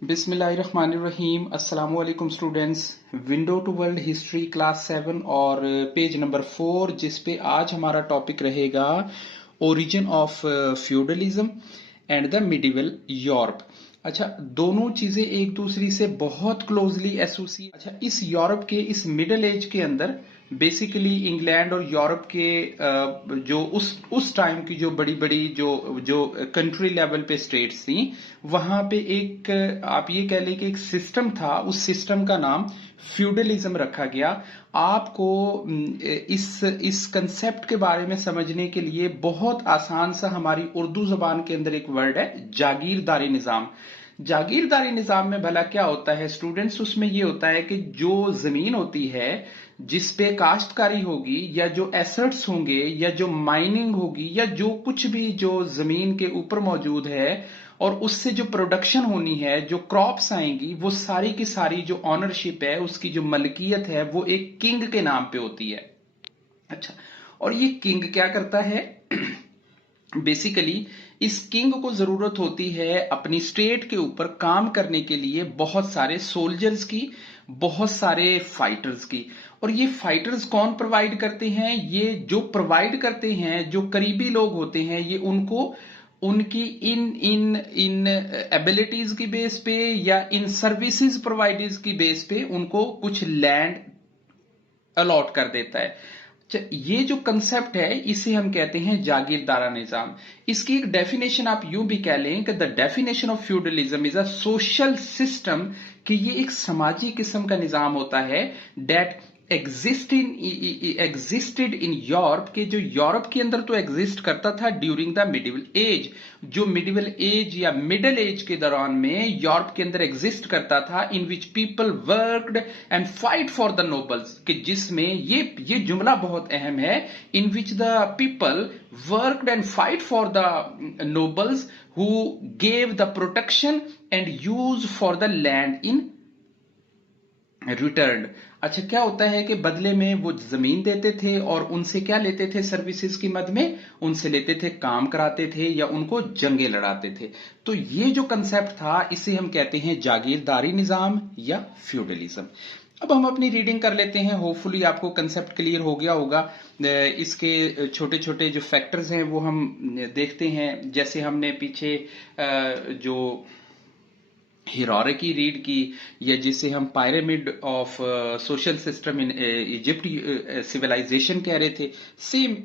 बिस्मिल्लाहिर्रहमानिर्रहीम। अस्सलाम वालेकुम students. Window to world history class 7 और पेज नंबर 4 जिस पे आज हमारा टॉपिक रहेगा origin of feudalism and the medieval Europe. अच्छा, दोनों चीजें एक दूसरी से बहुत क्लोजली एसोसिएट। अच्छा, इस यूरोप के इस मिडिल एज के अंदर बेसिकली इंग्लैंड और यूरोप के जो उस टाइम की जो बड़ी बड़ी जो जो कंट्री लेवल पे स्टेट्स थी, वहां पे एक आप ये कह लें कि एक सिस्टम था। उस सिस्टम का नाम फ्यूडलिज्म रखा गया। आपको इस कंसेप्ट के बारे में समझने के लिए बहुत आसान सा हमारी उर्दू जबान के अंदर एक वर्ड है, जागीरदारी निजाम। जागीरदारी निजाम में भला क्या होता है स्टूडेंट्स? उसमें ये होता है कि जो जमीन होती है जिस पे काश्तकारी होगी, या जो एसेट्स होंगे, या जो माइनिंग होगी, या जो कुछ भी जो जमीन के ऊपर मौजूद है, और उससे जो प्रोडक्शन होनी है, जो क्रॉप्स आएंगी, वो सारी की सारी जो ऑनरशिप है, उसकी जो मलकियत है, वो एक किंग के नाम पे होती है। अच्छा, और ये किंग क्या करता है? बेसिकली इस किंग को जरूरत होती है अपनी स्टेट के ऊपर काम करने के लिए बहुत सारे सोल्जर्स की, बहुत सारे फाइटर्स की। और ये फाइटर्स कौन प्रोवाइड करते हैं? ये जो प्रोवाइड करते हैं, जो करीबी लोग होते हैं, ये उनको उनकी इन इन इन एबिलिटीज की बेस पे या इन सर्विसेज प्रोवाइडर्स की बेस पे उनको कुछ लैंड अलॉट कर देता है। ये जो कंसेप्ट है इसे हम कहते हैं जागीरदारा निजाम। इसकी एक डेफिनेशन आप यूं भी कह लें कि the definition of feudalism is a social system, कि ये एक समाजी किस्म का निजाम होता है डेट एग्जिस्टेड इन यूरोप, के जो यूरोप के अंदर तो एग्जिस्ट करता था ड्यूरिंग द मिडिवल एज। जो मिडिवल एज या मिडिल एज के दौरान में यूरोप के अंदर एग्जिस्ट करता था, in which people worked and fight for the nobles, कि जिसमें ये जुमला बहुत अहम है, in which the people worked and fight for the nobles who gave the protection and use for the land in return. अच्छा, क्या होता है कि बदले में वो जमीन देते थे और उनसे क्या लेते थे? सर्विसेज की मद में उनसे लेते थे, काम कराते थे या उनको जंगे लड़ाते थे। तो ये जो कंसेप्ट था इसे हम कहते हैं जागीरदारी निजाम या फ्यूडलिज्म। अब हम अपनी रीडिंग कर लेते हैं। होपफुली आपको कंसेप्ट क्लियर हो गया होगा। इसके छोटे छोटे जो फैक्टर्स हैं वो हम देखते हैं। जैसे हमने पीछे जो हिरार्की रीड की, या जिसे हम pyramid of social system in Egypt civilisation कह रहे थे, सेम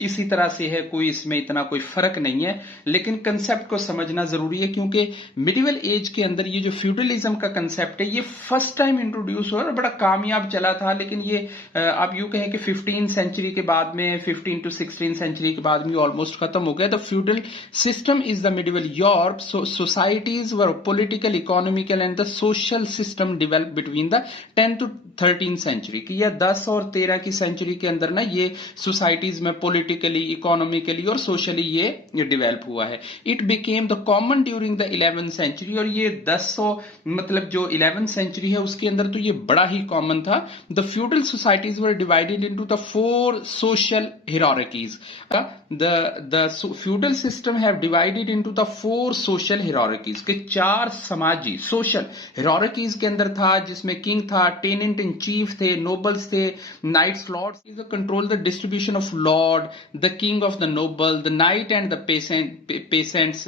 इसी तरह से है। कोई इसमें इतना कोई फर्क नहीं है, लेकिन कंसेप्ट को समझना जरूरी है, क्योंकि मिडिवल एज के अंदर ये जो फ्यूडलिज्म का कंसेप्ट है ये फर्स्ट टाइम इंट्रोड्यूस हुआ और बड़ा कामयाब चला था। लेकिन ये आप यूं कहें कि 15 सेंचुरी के बाद में, 15 to 16 सेंचुरी के बाद में ऑलमोस्ट खत्म हो गया। The feudal system is the medieval Europe. Societies were political, economical and the social system develop between the 10 to 13 century की, या 10 और 13 की सेंचुरी के अंदर ना ये सोसाइटीज में पॉलिटिकली, इकोनॉमिकली और सोशली ये डेवलप हुआ है। It became the common during the 11th century, और ये 10 मतलब जो 11th सेंचुरी है उसके अंदर तो ये बड़ा ही कॉमन था। The feudal societies were divided into the 4 social hierarchies. The feudal system have divided into the 4 social hierarchies, के 4 समाजी सोशल हिरार्कीज के अंदर था, जिसमें किंग था, टेनेंट इन चीफ थे, नोबल्स थे, knights, lords is control the distribution of lord, the king of the noble, the knight and the peasants.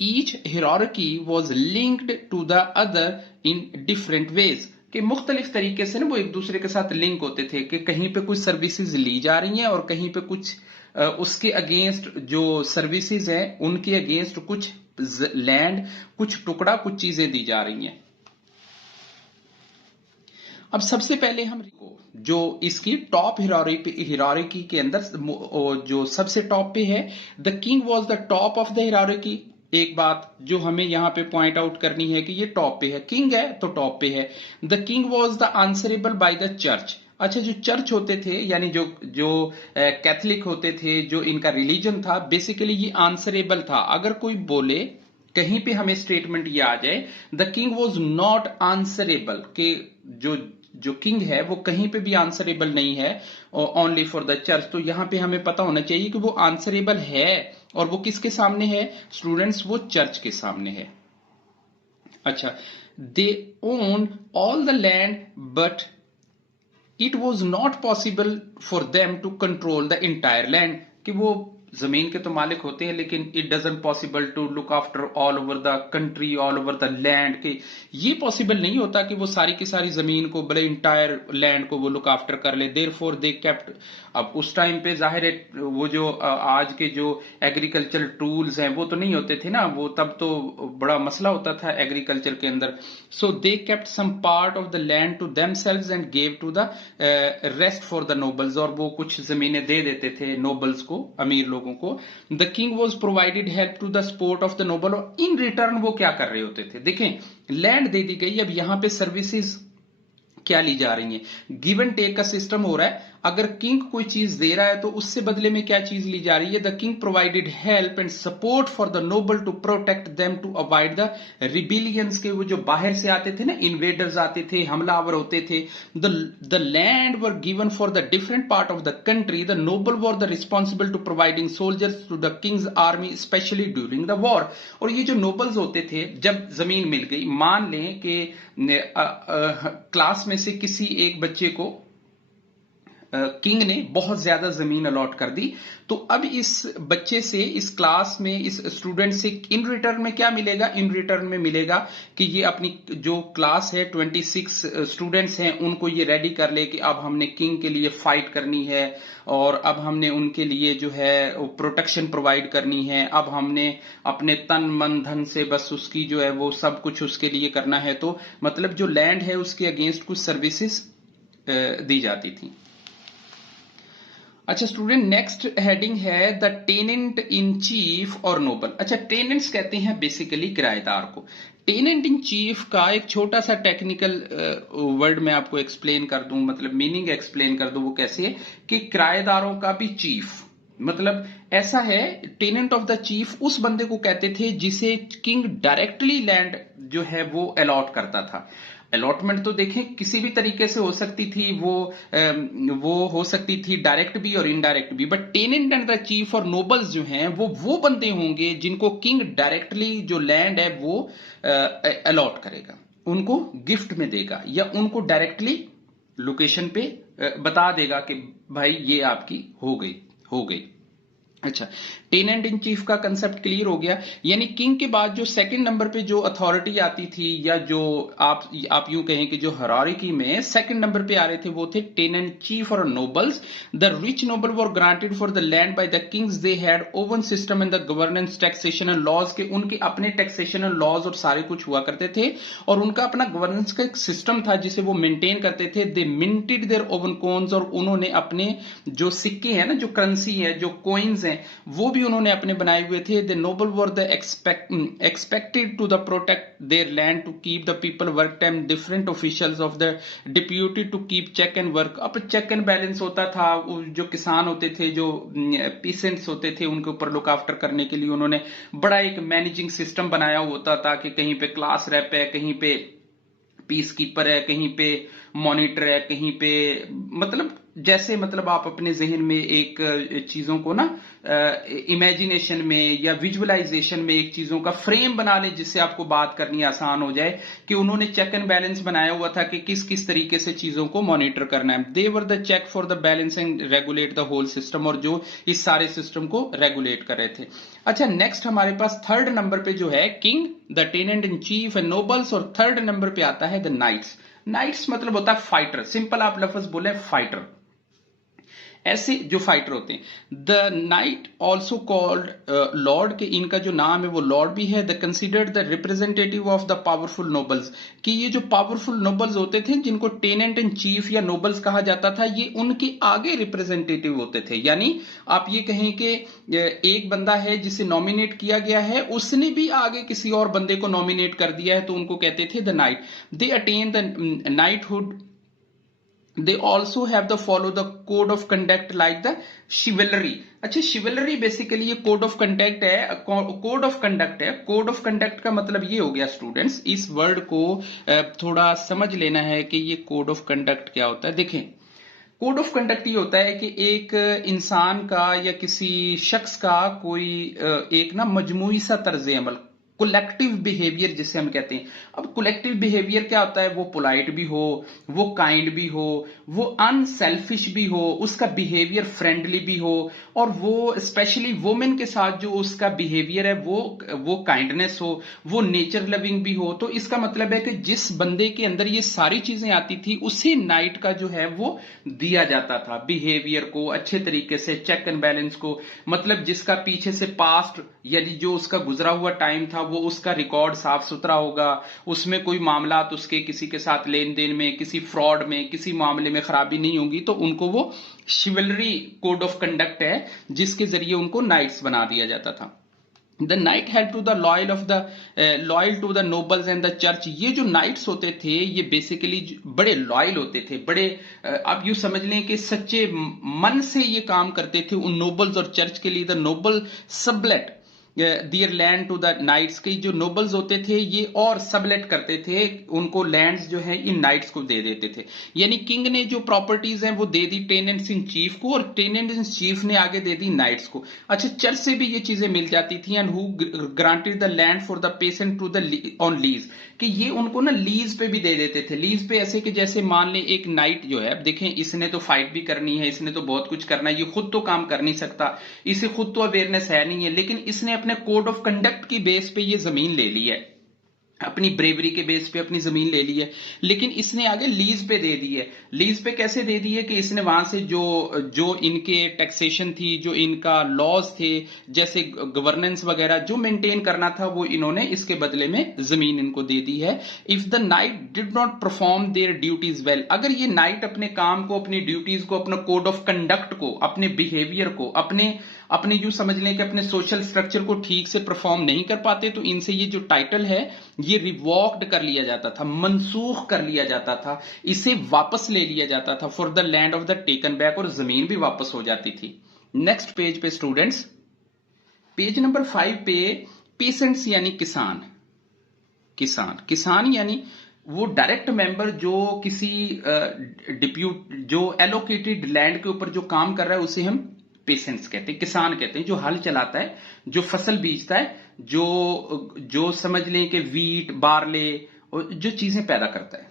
Each hierarchy was linked to the other in different ways. कि मुख्तलिफ तरीके से ना वो एक दूसरे के साथ लिंक होते थे, कि कहीं पे कुछ सर्विसेज ली जा रही हैं और कहीं पे कुछ उसके अगेंस्ट जो सर्विसेज हैं उनके अगेंस्ट कुछ लैंड, कुछ टुकड़ा, कुछ चीजें दी जा रही हैं। अब सबसे पहले हम जो इसकी टॉप हिरार्की के अंदर जो सबसे टॉप पे है, the king was the top of the hierarchy. एक बात जो हमें यहां पे पॉइंट आउट करनी है कि ये टॉप पे है, किंग है तो टॉप पे है। The king was the answerable by the church. अच्छा, जो चर्च होते थे यानी जो जो कैथलिक होते थे, जो इनका रिलीजन था, बेसिकली ये आंसरेबल था। अगर कोई बोले, कहीं पे हमें स्टेटमेंट ये आ जाए the king was not answerable, के जो किंग है वो कहीं पे भी आंसरेबल नहीं है, ओनली फॉर द चर्च, तो यहां पे हमें पता होना चाहिए कि वो आंसरेबल है, और वो किसके सामने है स्टूडेंट्स? वो चर्च के सामने है। अच्छा, they own all the land but it was not possible for them to control the entire land, कि वो जमीन के तो मालिक होते हैं लेकिन it doesn't possible to look after all over the country, all over the land, के ये पॉसिबल नहीं होता कि वो सारी की सारी जमीन को, बड़े इंटायर लैंड को वो लुक आफ्टर कर ले। देयरफॉर दे केप्ट, अब उस टाइम पे जाहिर है वो जो आज के जो एग्रीकल्चर टूल्स हैं वो तो नहीं होते थे ना, वो तब तो बड़ा मसला होता था एग्रीकल्चर के अंदर। So they kept some part of the land to themselves and gave to the rest for the nobles, और वो कुछ जमीनें दे देते थे नोबल्स को, अमीर लोगों को। The king was provided help to the support of the noble, और इन रिटर्न वो क्या कर रहे होते थे, देखें लैंड दे दी गई, अब यहां पे सर्विसेज क्या ली जा रही है, गिव एंड टेक का सिस्टम हो रहा है। अगर किंग कोई चीज दे रहा है तो उससे बदले में क्या चीज ली जा रही है, the king provided help and support for the noble to protect them to avoid the rebellions, के वो जो बाहर से आते थे ना, इन्वेडर्स आते थे, हमलावर होते थे। The land were given for the different part of the country, the noble were the responsible to providing soldiers to the king's army specially during the war. और ये जो नोबल्स होते थे, जब जमीन मिल गई, मान लें कि क्लास में से किसी एक बच्चे को किंग ने बहुत ज्यादा जमीन अलॉट कर दी, तो अब इस बच्चे से, इस क्लास में, इस स्टूडेंट से इन रिटर्न में क्या मिलेगा, इन रिटर्न में मिलेगा कि ये अपनी जो क्लास है 26 स्टूडेंट्स हैं उनको ये रेडी कर ले कि अब हमने किंग के लिए फाइट करनी है, और अब हमने उनके लिए जो है प्रोटेक्शन प्रोवाइड करनी है, अब हमने अपने तन मन धन से बस उसकी जो है वो सब कुछ उसके लिए करना है। तो मतलब जो लैंड है उसके अगेंस्ट कुछ सर्विसेज दी जाती थी। अच्छा स्टूडेंट, नेक्स्ट हेडिंग है द टेनेंट इन चीफ और नोबल। अच्छा, टेनेंट्स कहते हैं बेसिकली किराएदार को। टेनेंट इन चीफ का एक छोटा सा टेक्निकल वर्ड मैं आपको एक्सप्लेन कर दूं, मतलब मीनिंग एक्सप्लेन कर दूं, वो कैसे है कि किराएदारों का भी चीफ, मतलब ऐसा है, टेनेंट ऑफ द चीफ उस बंदे को कहते थे जिसे किंग डायरेक्टली लैंड जो है वो अलॉट करता था। अलॉटमेंट तो देखें किसी भी तरीके से हो सकती थी, वो हो सकती थी डायरेक्ट भी और इनडायरेक्ट भी, but tenant and the chief और नोबल्स जो हैं वो बंदे होंगे जिनको किंग डायरेक्टली जो लैंड है वो अलॉट करेगा, उनको गिफ्ट में देगा, या उनको डायरेक्टली लोकेशन पे बता देगा कि भाई ये आपकी हो गई। अच्छा, टेनेंट इन चीफ का कंसेप्ट क्लियर हो गया। यानी किंग के बाद जो सेकंड नंबर पे जो अथॉरिटी आती थी, या जो आप यूं कहें कि जो हायरार्की में सेकंड नंबर पे आ रहे थे, वो थे टेनेंट चीफ और nobles. The rich noble were granted for the land by the kings, they had own system in the governance, taxation and laws, के उनके अपने टैक्सेशन एंड लॉज और सारे कुछ हुआ करते थे, और उनका अपना गवर्नेंस का एक सिस्टम था जिसे वो मेंटेन करते थे। दे मिंटेड देयर ओवन कॉइन्स, और उन्होंने अपने जो सिक्के हैं ना, जो करेंसी है, जो कॉइन्स वो भी उन्होंने अपने बनाए हुए थे। The noble were the expected to the protect their land to keep the people work time, different officials of the deputy to keep check and work. अब चेक एंड बैलेंस होता था, जो किसान होते थे, जो पीसेंट्स होते थे, उनके ऊपर लुक आफ्टर करने के लिए उन्होंने बड़ा एक मैनेजिंग सिस्टम बनाया होता था कि कहीं पे क्लास रैप है, कहीं पे पीस कीपर है, कहीं पे मॉनिटर है, कहीं पे जैसे आप अपने जहन में एक चीजों को ना इमेजिनेशन में या विजुअलाइजेशन में एक चीजों का फ्रेम बना लें जिससे आपको बात करनी आसान हो जाए, कि उन्होंने चेक एंड बैलेंस बनाया हुआ था कि किस किस तरीके से चीजों को मॉनिटर करना है। They were the check for the balance and regulate the whole system, और जो इस सारे सिस्टम को रेगुलेट कर रहे थे। अच्छा, नेक्स्ट हमारे पास थर्ड नंबर पे जो है king, the tenant in chief and nobles, और थर्ड नंबर पे आता है द नाइट्स। नाइट्स मतलब होता है फाइटर, सिंपल आप लफ्ज बोले फाइटर, ऐसे जो फाइटर होते हैं। The night also called Lord, के इनका जो नाम है वो लॉर्ड भी है। The considered the representative of the powerful nobles, कि ये जो पावरफुल नोबल्स होते थे जिनको टेनेंट एंड चीफ या नोबल्स कहा जाता था, ये उनके आगे रिप्रेजेंटेटिव होते थे। यानी आप ये कहें कि एक बंदा है जिसे नॉमिनेट किया गया है, उसने भी आगे किसी और बंदे को नॉमिनेट कर दिया है, तो उनको कहते थे the night. They attain the knighthood. They also have the follow the code of conduct like the chivalry। अच्छा, chivalry बेसिकली ये कोड ऑफ कंडक्ट है, कोड ऑफ कंडक्ट है। कोड ऑफ कंडक्ट का मतलब ये हो गया स्टूडेंट्स, इस वर्ड को थोड़ा समझ लेना है कि ये कोड ऑफ कंडक्ट क्या होता है। देखें, कोड ऑफ कंडक्ट ये होता है कि एक इंसान का या किसी शख्स का कोई एक ना मजमूई सा तर्ज अमल, कलेक्टिव बिहेवियर जिसे हम कहते हैं। अब कलेक्टिव बिहेवियर क्या होता है? वो पोलाइट भी हो, वो काइंड भी हो, वो अनसेल्फिश भी हो, उसका बिहेवियर फ्रेंडली भी हो, और वो स्पेशली वुमेन के साथ जो उसका बिहेवियर है वो काइंडनेस हो, वो नेचर लविंग भी हो। तो इसका मतलब है कि जिस बंदे के अंदर ये सारी चीजें आती थी उसे नाइट का जो है वो दिया जाता था, बिहेवियर को अच्छे तरीके से, चेक एंड बैलेंस को, मतलब जिसका पीछे से पास्ट यानी जो उसका गुजरा हुआ टाइम था वो उसका रिकॉर्ड साफ सुथरा होगा, उसमें कोई मामलात उसके किसी के साथ लेन देन में, किसी फ्रॉड में, किसी मामले में खराबी नहीं होगी, तो उनको वो शिवलरी कोड ऑफ कंडक्ट है जिसके जरिए उनको नाइट्स बना दिया जाता था। The knight had to the loyal to the nobles and the church. ये जो नाइट्स होते थे ये बेसिकली बड़े लॉयल होते थे, बड़े आप यूं समझ लें कि सच्चे मन से ये काम करते थे उन नोबल्स और चर्च के लिए। The noble sublet their land to the knights के जो नोबल्स होते थे ये और सबलेट करते थे, उनको लैंड्स जो है इन नाइट्स को दे देते थे। यानी किंग ने जो प्रॉपर्टीज हैं वो दे दी टेनेंट्स इन चीफ को, और टेनेंट्स इन चीफ ने आगे दे दी नाइट्स को। अच्छा, चर्च से भी ये चीजें मिल जाती थी। And who granted the land for the peasant to the on lease, कि ये उनको ना लीज पे भी दे देते थे। लीज पे ऐसे कि जैसे मान लें एक नाइट जो है, अब देखें इसने तो फाइट भी करनी है, इसने तो बहुत कुछ करना है, ये खुद तो काम कर नहीं सकता, इसे खुद तो अवेयरनेस है नहीं है, लेकिन इसने अपने कोड ऑफ कंडक्ट की बेस पे ये जमीन ले ली है, अपनी ब्रेवरी के बेस पे अपनी जमीन ले ली है, लेकिन इसने आगे लीज पे दे दी है। लीज पे कैसे दे दी है कि इसने वहां से जो इनके टैक्सेशन थी, जो इनका लॉज थे, जैसे गवर्नेंस वगैरह जो मेंटेन करना था, वो इन्होंने इसके बदले में जमीन इनको दे दी है। If the night did not perform their duties well, अगर ये नाइट अपने काम को, अपनी ड्यूटीज को, अपना कोड ऑफ कंडक्ट को, अपने बिहेवियर को, अपने यूं समझ लें कि अपने सोशल स्ट्रक्चर को ठीक से परफॉर्म नहीं कर पाते, तो इनसे ये जो टाइटल है ये रिवॉक्ड कर लिया जाता था, मनसूख कर लिया जाता था, इसे वापस ले लिया जाता था for the land of the taken back, और जमीन भी वापस हो जाती थी। नेक्स्ट पेज पे स्टूडेंट्स, पेज नंबर 5 पे पेसेंट्स यानी किसान। किसान यानी वो डायरेक्ट मेंबर जो किसी जो एलोकेटेड लैंड के ऊपर जो काम कर रहा है उसे हम पेसेंट्स कहते हैं, किसान कहते हैं। जो हल चलाता है, जो फसल बीजता है, जो समझ लें कि वीट, बार्ले, जो चीजें पैदा करता है।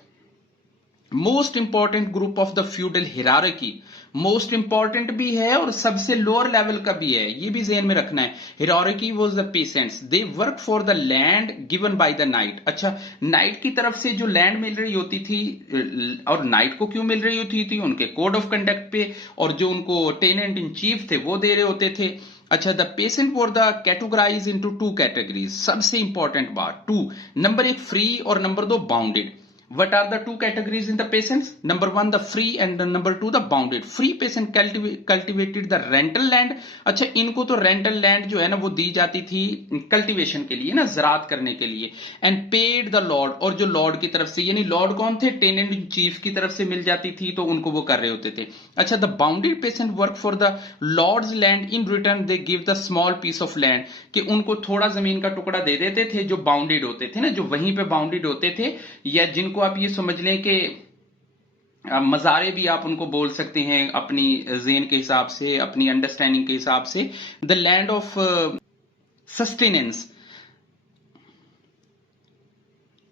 Most important group of the feudal hierarchy, most important भी है और सबसे लोअर लेवल का भी है, ये भी ज़हन में रखना है। Hierarchy was the patients, they work for the land given by the night. अच्छा, नाइट की तरफ से जो लैंड मिल रही होती थी, और नाइट को क्यों मिल रही होती थी? उनके कोड ऑफ कंडक्ट पे, और जो उनको टेनेंट इन चीफ थे वो दे रहे होते थे। अच्छा, the peasant were the categorise into 2 categories. सबसे इंपॉर्टेंट बात 2, नंबर 1 फ्री और number 2 bounded. What are the 2 categories in the peasants? Number 1 the free and number 2 the bounded. Free peasant cultivated the rental land. अच्छा, इनको तो rental land जो है ना वो दी जाती थी कल्टीवेशन के लिए ना, ज़राअत करने के लिए। एंड पेड द लॉर्ड, और जो लॉर्ड की तरफ से, यानी लॉर्ड कौन थे? टेनेंट इन चीफ की तरफ से मिल जाती थी, तो उनको वो कर रहे होते थे। अच्छा, the bounded peasant work for the lord's land, in return they give the small piece of land, कि उनको थोड़ा जमीन का टुकड़ा दे देते थे जो बाउंडेड होते थे ना, जो वहीं पे बाउंडेड होते थे, या जिनको आप ये समझ लें कि मजारे भी आप उनको बोल सकते हैं अपनी ज़ेन के हिसाब से, अपनी अंडरस्टैंडिंग के हिसाब से। द लैंड ऑफ सस्टेनेंस,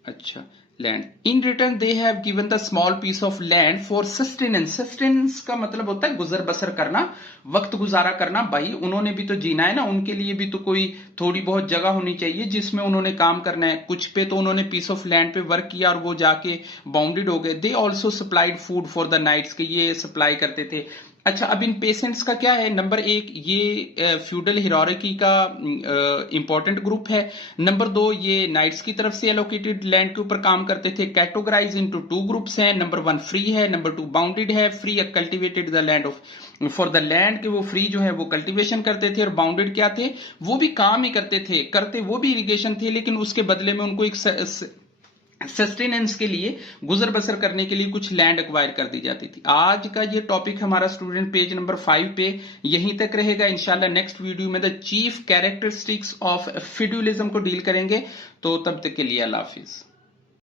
अच्छा, land in return they have given the small piece of land for sustenance. Sustenance का मतलब होता है गुजर बसर करना, वक्त गुजारा करना। भाई उन्होंने भी तो जीना है ना, उनके लिए भी तो कोई थोड़ी बहुत जगह होनी चाहिए जिसमें उन्होंने काम करना है। कुछ पे तो उन्होंने पीस ऑफ लैंड पे वर्क किया और वो जाके बाउंडेड हो गए। They also supplied food for the knights, के ये सप्लाई करते थे। अच्छा, अब इन पेसेंट्स का क्या है? नंबर 1 ये फ्यूडल हिरार्की का इंपॉर्टेंट ग्रुप है। नंबर 2 ये नाइट्स की तरफ से एलोकेटेड लैंड के ऊपर काम करते थे। कैटेगराइज इनटू 2 ग्रुप्स हैं। नंबर 1 फ्री है, नंबर 2 बाउंडेड है। Free cultivated the land of for the land, के वो फ्री जो है वो कल्टीवेशन करते थे, और बाउंडेड क्या थे? वो भी काम ही करते थे, करते वो भी इरिगेशन थे, लेकिन उसके बदले में उनको एक सस्टेनेंस के लिए, गुजर बसर करने के लिए कुछ लैंड एक्वायर कर दी जाती थी। आज का ये टॉपिक हमारा स्टूडेंट पेज नंबर 5 पे यहीं तक रहेगा। इंशाल्लाह नेक्स्ट वीडियो में the chief characteristics of feudalism को डील करेंगे। तो तब तक के लिए अल्लाह हाफिज।